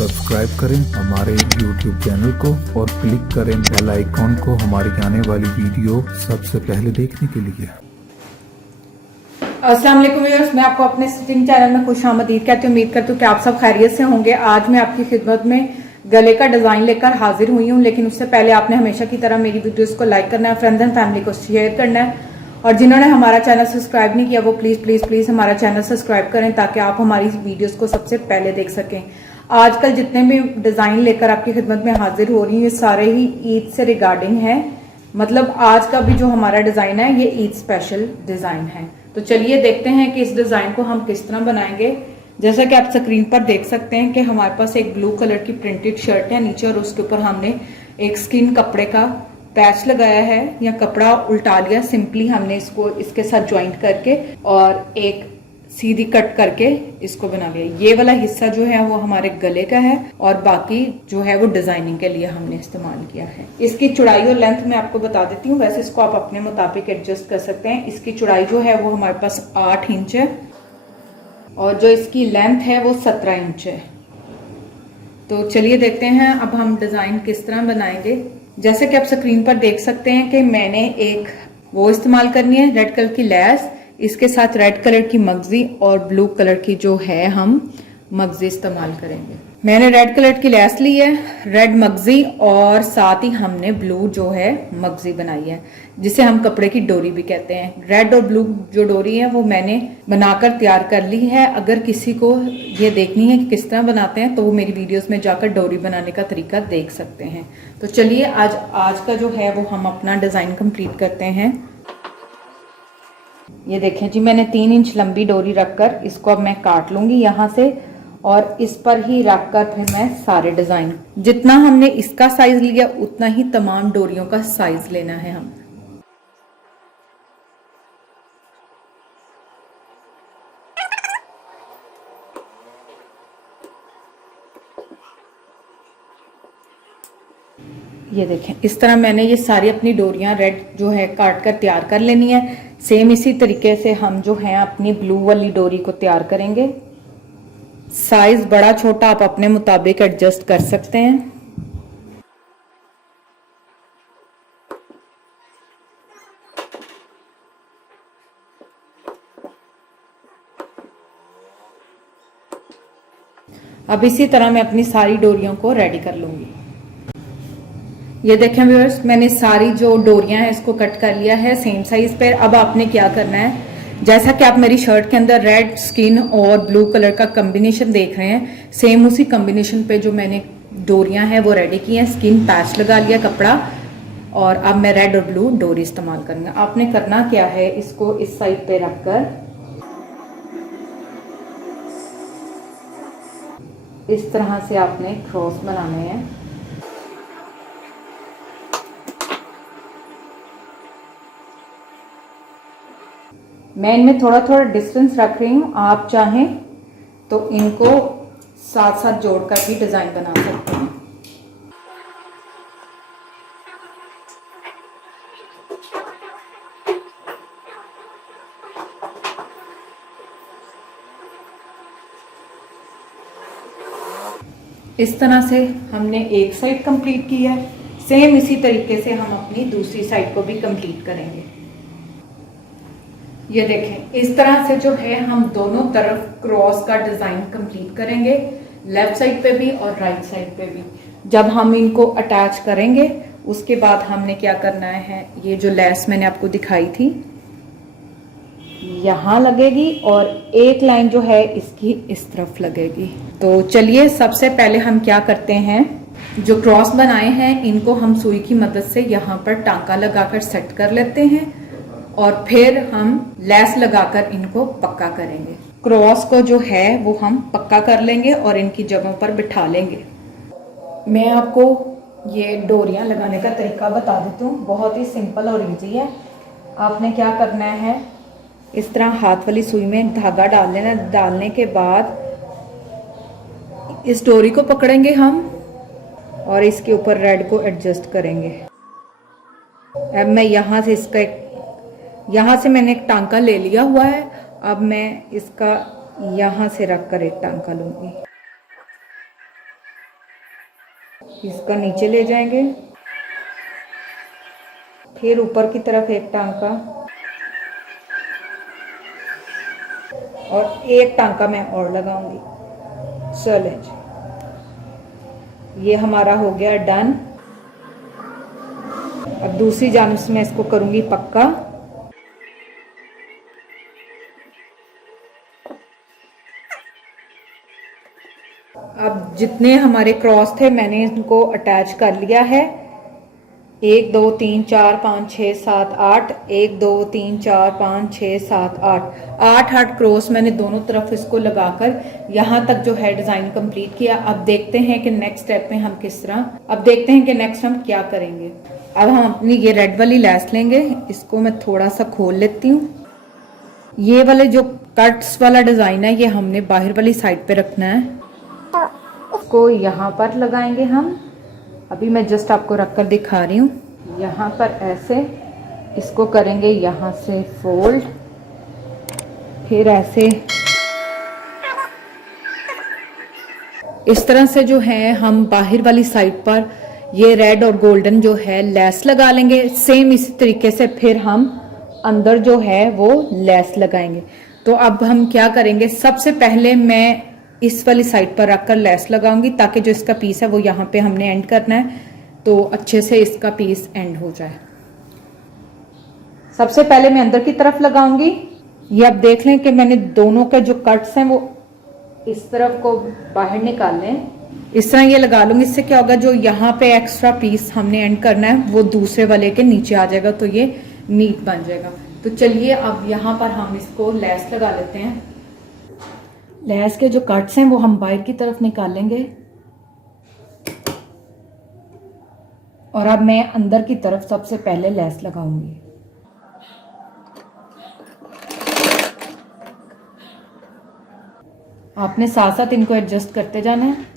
Subscribe करें हमारे YouTube channel को और क्लिक करें बेल आइकॉन को हमारी आने वाली वीडियो सबसे पहले देखने के लिए। अस्सलाम वालेकुम व्यूअर्स, मैं आपको अपने स्टिचिंग चैनल में खुशामदीद कहती हूँ। उम्मीद करती हूँ कि आप सब खैरियत से होंगे। आज मैं आपकी खिदमत में गले का डिजाइन लेकर हाजिर हुई हूँ, लेकिन उससे पहले आपने हमेशा की तरह मेरी वीडियोस को लाइक करना है, फ्रेंड्स एंड फैमिली को शेयर करना है, और जिन्होंने हमारा चैनल सब्सक्राइब नहीं किया वो प्लीज प्लीज प्लीज हमारा चैनल सब्सक्राइब करें ताकि आप हमारी वीडियोस को सबसे पहले देख सकें। आजकल जितने भी डिजाइन लेकर आपकी खिदमत में हाजिर हो रही हूँ ये सारे ही ईद से रिगार्डिंग है। मतलब आज का भी जो हमारा डिजाइन है ये ईद स्पेशल डिजाइन है। तो चलिए देखते हैं कि इस डिजाइन को हम किस तरह बनाएंगे। जैसा कि आप स्क्रीन पर देख सकते हैं कि हमारे पास एक ब्लू कलर की प्रिंटेड शर्ट है नीचे, और उसके ऊपर हमने एक स्किन कपड़े का पैच लगाया है या कपड़ा उल्टा लिया। सिंपली हमने इसको इसके साथ ज्वाइंट करके और एक सीधी कट करके इसको बना लिया। ये वाला हिस्सा जो है वो हमारे गले का है और बाकी जो है वो डिजाइनिंग के लिए हमने इस्तेमाल किया है। इसकी चौड़ाई और लेंथ मैं आपको बता देती हूँ, वैसे इसको आप अपने मुताबिक एडजस्ट कर सकते हैं। इसकी चौड़ाई जो है वो हमारे पास 8 इंच है और जो इसकी लेंथ है वो 17 इंच है। तो चलिए देखते हैं अब हम डिजाइन किस तरह बनाएंगे। जैसे कि आप स्क्रीन पर देख सकते हैं कि मैंने एक वो इस्तेमाल करनी है रेड कलर की लैस, इसके साथ रेड कलर की मगजी और ब्लू कलर की जो है हम मगजी इस्तेमाल करेंगे। मैंने रेड कलर की लैस ली है, रेड मगजी, और साथ ही हमने ब्लू जो है मगजी बनाई है जिसे हम कपड़े की डोरी भी कहते हैं। रेड और ब्लू जो डोरी है वो मैंने बनाकर तैयार कर ली है। अगर किसी को ये देखनी है कि किस तरह बनाते हैं तो वो मेरी वीडियोस में जाकर डोरी बनाने का तरीका देख सकते हैं। तो चलिए आज का जो है वो हम अपना डिजाइन कंप्लीट करते हैं। ये देखें जी, मैंने 3 इंच लंबी डोरी रखकर इसको अब मैं काट लूंगी यहाँ से, और इस पर ही रखकर फिर मैं सारे डिजाइन जितना हमने इसका साइज लिया उतना ही तमाम डोरियों का साइज लेना है हम। ये देखें इस तरह मैंने ये सारी अपनी डोरियां रेड जो है काट कर तैयार कर लेनी है। सेम इसी तरीके से हम जो है अपनी ब्लू वाली डोरी को तैयार करेंगे। साइज बड़ा छोटा आप अपने मुताबिक एडजस्ट कर सकते हैं। अब इसी तरह मैं अपनी सारी डोरियों को रेडी कर लूंगी। ये देखें व्यूअर्स, मैंने सारी जो डोरियां हैं इसको कट कर लिया है सेम साइज पर। अब आपने क्या करना है, जैसा कि आप मेरी शर्ट के अंदर रेड स्किन और ब्लू कलर का कॉम्बिनेशन देख रहे हैं, सेम उसी कॉम्बिनेशन पे जो मैंने डोरियां हैं वो रेडी की हैं। स्किन पैच लगा लिया कपड़ा, और अब मैं रेड और ब्लू डोरी इस्तेमाल करूंगा। आपने करना क्या है, इसको इस साइड पे रखकर इस तरह से आपने क्रॉस बनाने हैं। मैं इनमें थोड़ा थोड़ा डिस्टेंस रख रही हूँ, आप चाहें तो इनको साथ साथ जोड़कर भी डिजाइन बना सकते हैं। इस तरह से हमने एक साइड कंप्लीट की है। सेम इसी तरीके से हम अपनी दूसरी साइड को भी कंप्लीट करेंगे। ये देखें इस तरह से जो है हम दोनों तरफ क्रॉस का डिजाइन कंप्लीट करेंगे, लेफ्ट साइड पे भी और राइट साइड पे भी। जब हम इनको अटैच करेंगे उसके बाद हमने क्या करना है, ये जो लेस मैंने आपको दिखाई थी यहाँ लगेगी और एक लाइन जो है इसकी इस तरफ लगेगी। तो चलिए सबसे पहले हम क्या करते हैं, जो क्रॉस बनाए हैं इनको हम सुई की मदद से यहाँ पर टांका लगाकर सेट कर लेते हैं और फिर हम लेस लगाकर इनको पक्का करेंगे। क्रॉस को जो है वो हम पक्का कर लेंगे और इनकी जगहों पर बिठा लेंगे। मैं आपको ये डोरियां लगाने का तरीका बता देती हूँ, बहुत ही सिंपल और इजी है। आपने क्या करना है, इस तरह हाथ वाली सुई में धागा डाल लेना। डालने के बाद इस डोरी को पकड़ेंगे हम और इसके ऊपर रेड को एडजस्ट करेंगे। अब मैं यहाँ से यहाँ से मैंने एक टांका ले लिया हुआ है, अब मैं इसका यहाँ से रख कर एक टांका लूंगी। इसका नीचे ले जाएंगे, फिर ऊपर की तरफ एक टांका और एक टांका मैं और लगाऊंगी। चलें जी, ये हमारा हो गया डन। अब दूसरी जानिब से मैं इसको करूंगी पक्का। अब जितने हमारे क्रॉस थे मैंने इनको अटैच कर लिया है। 1 2 3 4 5 6 7 8, 1 2 3 4 5 6 7 8 8 क्रॉस मैंने दोनों तरफ इसको लगाकर यहाँ तक जो है डिज़ाइन कंप्लीट किया। अब देखते हैं कि नेक्स्ट स्टेप में हम किस तरह, अब देखते हैं कि नेक्स्ट हम क्या करेंगे। अब हम अपनी ये रेड वाली लैस लेंगे, इसको मैं थोड़ा सा खोल लेती हूँ। ये वाले जो कट्स वाला डिज़ाइन है ये हमने बाहर वाली साइड पे रखना है, इसको यहाँ पर लगाएंगे हम। अभी मैं जस्ट आपको रखकर दिखा रही हूँ। यहाँ पर ऐसे इसको करेंगे, यहाँ से फोल्ड, फिर ऐसे इस तरह से जो है हम बाहर वाली साइड पर ये रेड और गोल्डन जो है लेस लगा लेंगे। सेम इसी तरीके से फिर हम अंदर जो है वो लेस लगाएंगे। तो अब हम क्या करेंगे, सबसे पहले मैं इस वाली साइड पर रखकर लेस लगाऊंगी ताकि जो इसका पीस है वो यहाँ पे हमने एंड करना है, तो अच्छे से इसका पीस एंड हो जाए। सबसे पहले मैं अंदर की तरफ लगाऊंगी। ये अब देख लें कि मैंने दोनों के जो कट्स हैं वो इस तरफ को बाहर निकाल लें, इस तरह ये लगा लूंगी। इससे क्या होगा, जो यहाँ पे एक्स्ट्रा पीस हमने एंड करना है वो दूसरे वाले के नीचे आ जाएगा, तो ये नीट बन जाएगा। तो चलिए अब यहाँ पर हम इसको लेस लगा लेते हैं। लेस के जो कट्स हैं वो हम बाहर की तरफ निकालेंगे और अब मैं अंदर की तरफ सबसे पहले लेस लगाऊंगी। आपने साथ साथ इनको एडजस्ट करते जाना है।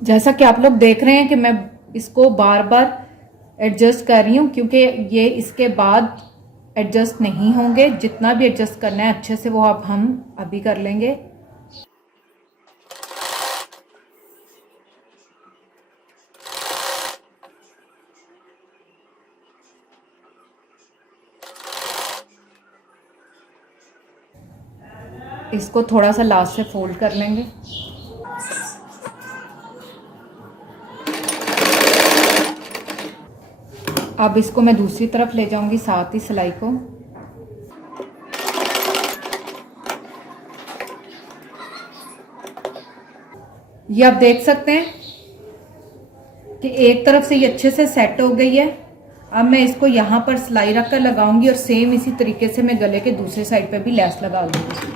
जैसा कि आप लोग देख रहे हैं कि मैं इसको बार बार एडजस्ट कर रही हूँ, क्योंकि ये इसके बाद एडजस्ट नहीं होंगे। जितना भी एडजस्ट करना है अच्छे से वो अब हम अभी कर लेंगे। इसको थोड़ा सा लास्ट से फोल्ड कर लेंगे। अब इसको मैं दूसरी तरफ ले जाऊंगी साथ ही सिलाई को। ये आप देख सकते हैं कि एक तरफ से ये अच्छे से सेट हो गई है। अब मैं इसको यहाँ पर सिलाई रखकर लगाऊंगी और सेम इसी तरीके से मैं गले के दूसरे साइड पे भी लेस लगा लूंगी।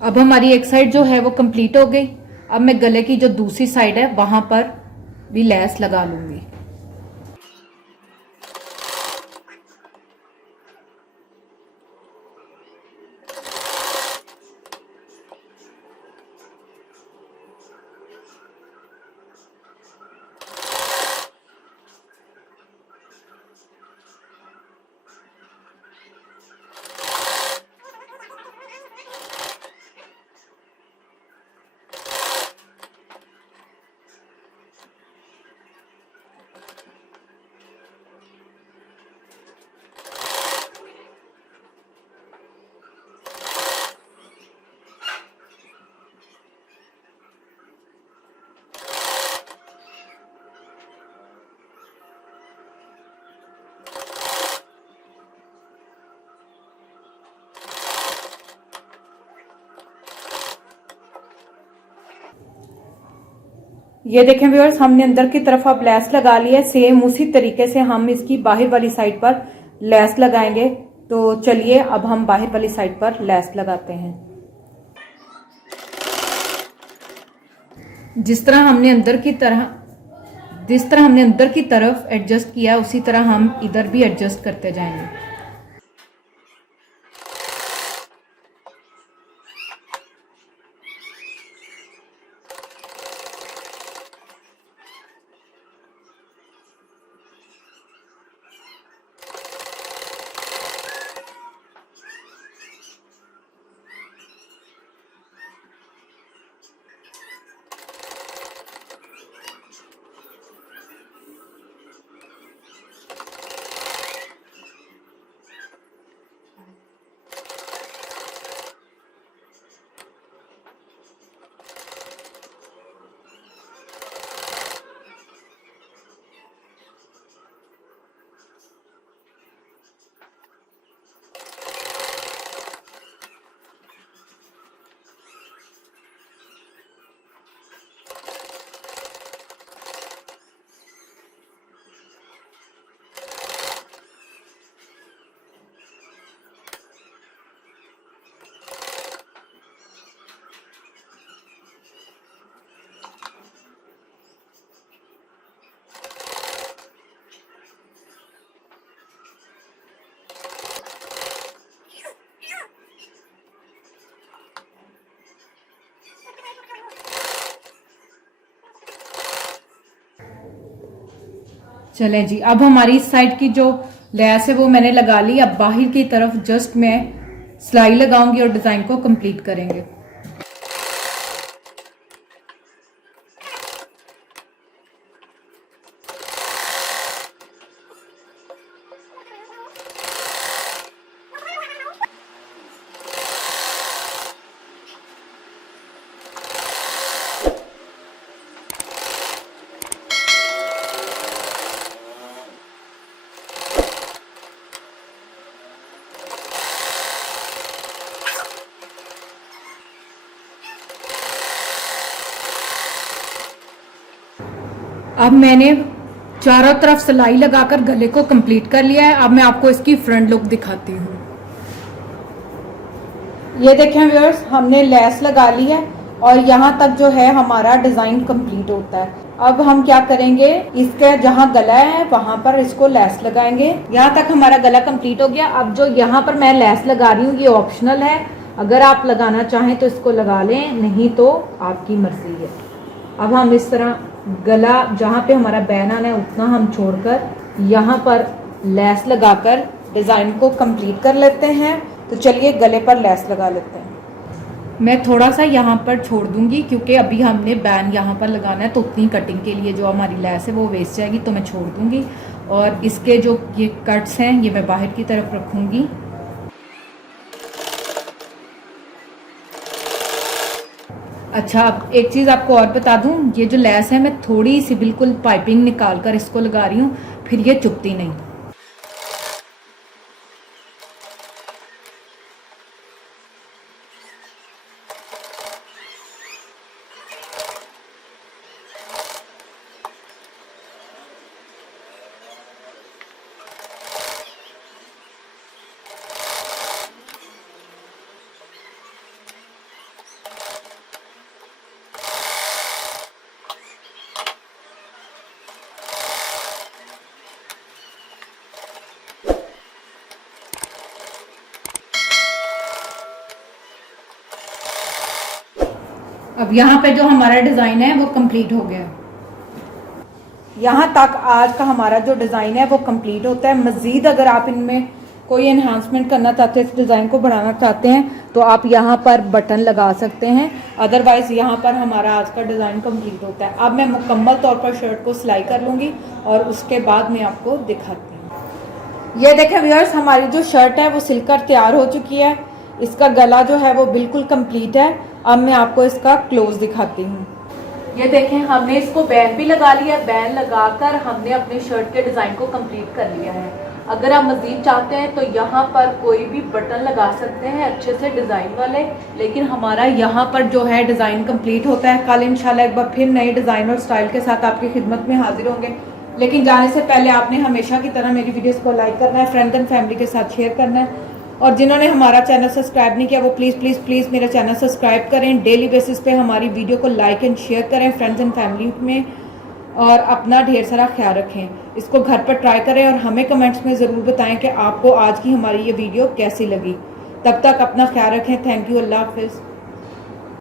अब हमारी एक साइड जो है वो कंप्लीट हो गई। अब मैं गले की जो दूसरी साइड है वहां पर भी लेस लगा लूंगी। ये देखें व्यूअर्स, हमने अंदर की तरफ अब लेस लगा ली है। सेम उसी तरीके से हम इसकी बाहर वाली साइड पर लेस लगाएंगे। तो चलिए अब हम बाहर वाली साइड पर लेस लगाते हैं। जिस तरह हमने अंदर की तरफ एडजस्ट किया उसी तरह हम इधर भी एडजस्ट करते जाएंगे। चलें जी, अब हमारी इस साइड की जो लेस है वो मैंने लगा ली। अब बाहर की तरफ जस्ट मैं सिलाई लगाऊंगी और डिजाइन को कंप्लीट करेंगे। अब मैंने चारों तरफ सिलाई लगाकर गले को कंप्लीट कर लिया है। अब मैं आपको इसकी फ्रंट लुक दिखाती हूँ। ये देखें व्यूअर्स, हमने लेस लगा ली है और यहाँ तक जो है हमारा डिजाइन कंप्लीट होता है। अब हम क्या करेंगे, इसके जहाँ गला है वहां पर इसको लेस लगाएंगे। यहाँ तक हमारा गला कंप्लीट हो गया। अब जो यहाँ पर मैं लेस लगा रही हूँ ये ऑप्शनल है, अगर आप लगाना चाहें तो इसको लगा लें, नहीं तो आपकी मर्जी है। अब हम इस तरह गला जहाँ पे हमारा बैन आना है उतना हम छोड़कर यहाँ पर लेस लगाकर डिजाइन को कंप्लीट कर लेते हैं। तो चलिए गले पर लेस लगा लेते हैं। मैं थोड़ा सा यहाँ पर छोड़ दूंगी क्योंकि अभी हमने बैन यहाँ पर लगाना है, तो उतनी कटिंग के लिए जो हमारी लेस है वो वेस्ट जाएगी, तो मैं छोड़ दूंगी। और इसके जो ये कट्स हैं ये मैं बाहर की तरफ रखूंगी। अच्छा, अब एक चीज़ आपको और बता दूं, ये जो लेस है मैं थोड़ी सी बिल्कुल पाइपिंग निकाल कर इसको लगा रही हूँ, फिर ये चुभती नहीं। अब यहाँ पे जो हमारा डिजाइन है वो कंप्लीट हो गया। यहाँ तक आज का हमारा जो डिजाइन है वो कंप्लीट होता है। मजीद अगर आप इनमें कोई एनहांसमेंट करना चाहते हैं, इस डिजाइन को बढ़ाना चाहते हैं, तो आप यहाँ पर बटन लगा सकते हैं। अदरवाइज यहाँ पर हमारा आज का डिजाइन कंप्लीट होता है। अब मैं मुकम्मल तौर पर शर्ट को सिलाई कर लूंगी और उसके बाद मैं आपको दिखाती हूँ। ये देखें व्यूअर्स, हमारी जो शर्ट है वो सिलकर तैयार हो चुकी है। इसका गला जो है वो बिल्कुल कंप्लीट है। अब मैं आपको इसका क्लोज दिखाती हूँ। ये देखें, हमने इसको बैन भी लगा लिया। बैन लगाकर हमने अपने शर्ट के डिजाइन को कंप्लीट कर लिया है। अगर आप मज़ीद चाहते हैं तो यहाँ पर कोई भी बटन लगा सकते हैं अच्छे से डिज़ाइन वाले, लेकिन हमारा यहाँ पर जो है डिज़ाइन कंप्लीट होता है। कल इंशाल्लाह एक बार फिर नए डिज़ाइन और स्टाइल के साथ आपकी खिदमत में हाजिर होंगे। लेकिन जाने से पहले आपने हमेशा की तरह मेरी वीडियोस को लाइक करना है, फ्रेंड्स एंड फैमिली के साथ शेयर करना है, और जिन्होंने हमारा चैनल सब्सक्राइब नहीं किया वो प्लीज़ प्लीज़ प्लीज़ मेरा चैनल सब्सक्राइब करें। डेली बेसिस पे हमारी वीडियो को लाइक एंड शेयर करें फ्रेंड्स एंड फैमिली में, और अपना ढेर सारा ख्याल रखें। इसको घर पर ट्राई करें और हमें कमेंट्स में ज़रूर बताएं कि आपको आज की हमारी ये वीडियो कैसी लगी। तब तक अपना ख्याल रखें। Thank you. अल्लाह हाफिज़।